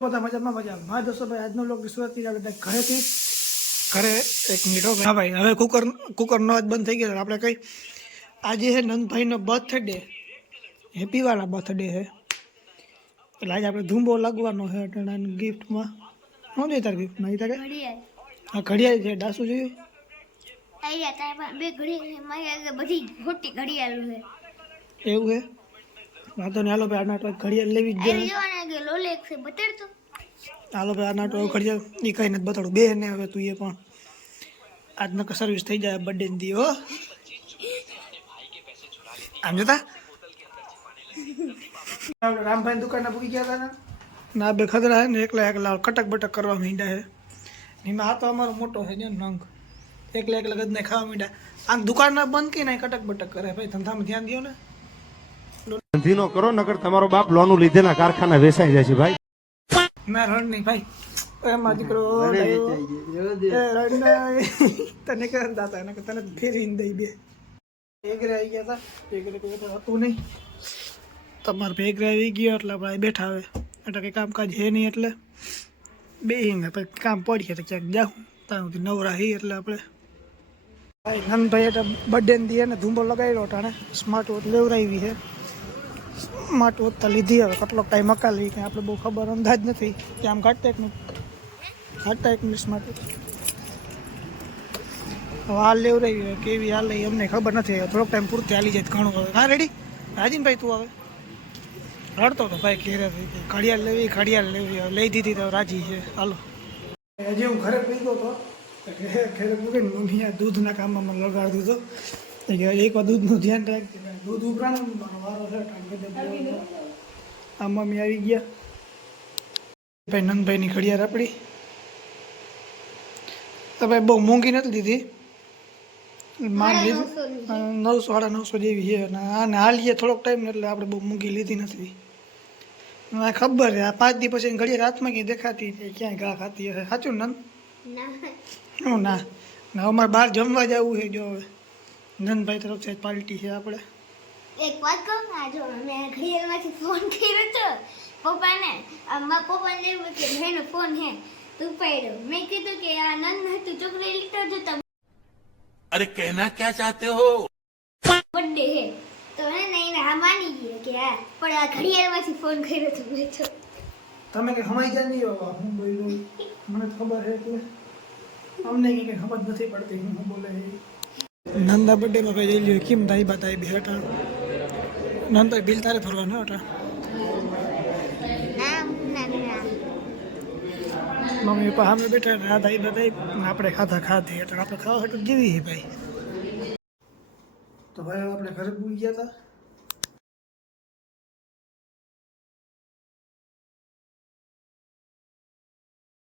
બધા મજામાં મજા દોસ્તો ભાઈ આજનો લોક શરૂઆત કરી આપણે ઘરેથી ઘરે એક મિનિટ હા ભાઈ હવે કુકરનો જ બંધ થઈ ગયો આપણે કઈ આજે છે નંદભાઈનો બર્થડે હેપીવાળા બર્થડે છે એટલે આજે આપણે ધૂંબો લાગવાનો છે અટણાની ગિફ્ટમાં શું જોઈએ તાર ગિફ્ટમાં એ તારે હા ઘડિયાળ છે ડાસુ જોયું એવું છે વાંધો નહીં હાલો ભાઈ આ નાટક ઘડિયાળ લેવી જ જોઈએ હાલો ભાઈ આ નાટક ઘડિયાળ એ કંઈ નથી બતાડું બે ને હવે તું એ પણ આજનો સર્વિસ થઈ જાય બર્થડે દી હો આમ જતા રામભાઈ દુકાને પૂકી ગયા હતા ના બે ખતરા હે ને એકલા કટક બટક કરવા માંડ્યા છે એમાં આ તો અમારો મોટો છે ને નંગ એકલા ગદને ખાવા માંડ્યા આમ દુકાનના બંધ કે નહીં કટક બટક કરે ભાઈ ધંધામાં ધ્યાન દો ને ધંધીનો કરો નકર તમારો બાપ લોનું લીધેના કારખાના વેચાઈ જાય છે ભાઈ ના રડ નહીં ભાઈ એમાં દીકરો તને કે દાતા એને તને ફેરીને દઈ બે ભેગરે આવી ગયા હતા ભેગરે કોઈ હતું નહીં તમારે ભેગરે આવી ગયો એટલે આપણે બેઠા આવે એટલે કંઈ કામકાજ છે નહીં એટલે બે પછી કામ પડીએ તો ક્યાંક જાઉં ત્યાં સુધી નવરા હી એટલે આપણે ભાઈ નંદભાઈ એટલે બર્થડે દીએ ને ધૂંબો લગાવ્યો અટાણે સ્માર્ટ વોચ લેવડાવી છે સ્માર્ટ વોચ તો લીધી હવે કેટલો ટાઈમ અકાલી કે આપણે બહુ ખબર અંદાજ નથી કે આમ કાઢતા એક મિનિટ સ્માર્ટ વોચ હવે હાલ લેવડાવી કેવી હાલ અમને ખબર નથી થોડોક ટાઈમ પૂરતી હાલી જાય ઘણું હવે હા રેડી રાજીનભાઈ તું હવે રડતો હતો ભાઈ ઘેરે ઘડિયાળ લેવી લઈ દીધી તો રાજી છે હાલો હજી હું ઘરે પીતો હતો ઘરે પૂરે ને મમ્મી આ દૂધના કામમાં મને લગાડી દીધો એક વાર દૂધનું ધ્યાન રાખજે દૂધ ઉપરાનો વારો છે આ મમ્મી આવી ગયા ભાઈ નંદભાઈની ઘડિયાળ આપણી તો ભાઈ બહુ મોંઘી નથી લીધી માંગ લીધી 900-950 જેવી છે અને આને હાલીએ થોડોક ટાઈમ ને એટલે આપણે બહુ મોંઘી લીધી નથી મને ખબર છે આ 5 દી પછી ઘડિયાળ હાથમાં ક્યાંય દેખાતી ક્યાંય ઘા ખાતી હશે સાચું નંદ શું ના અમારે બહાર જમવા જવું છે જો હવે નંદભાઈ તરફથી પાર્ટી છે આપણે એક વાત કહું ના જો મેં ઘડિયાળમાંથી ફોન કર્યો તો પપ્પાને પપ્પાને એવું કે ભાઈનો ફોન હે તું પાડ્યો મેં કીધું કે આ નંદ હતું ચોકલેટ લીધો જો તમે अरे कहना क्या चाहते हो બર્થડે હે તો એને હા માની ગયો કે હા પણ આ ઘડિયાળમાંથી ફોન કર્યો તો મેં તો તમે કે હમાઈ જા નહીં હોવા હું બોલું મને ખબર છે એટલે અમને કંઈ ખબર નથી પડતી હું બોલે નંદા બર્થડેમાં ભાઈ જઈ લ્યો કેમ દાઈ બતાવી બે હટા નંદા બિલ તારે ભરવાનું હટા મમ્મી પપ્પા સામે બેઠા ને આ દાઈ બતાવી આપણે ખાધી એટલે આપણે ખાવા હટું જેવી ભાઈ તો ભાઈ આપણે ઘરે પૂરી ગયા હતા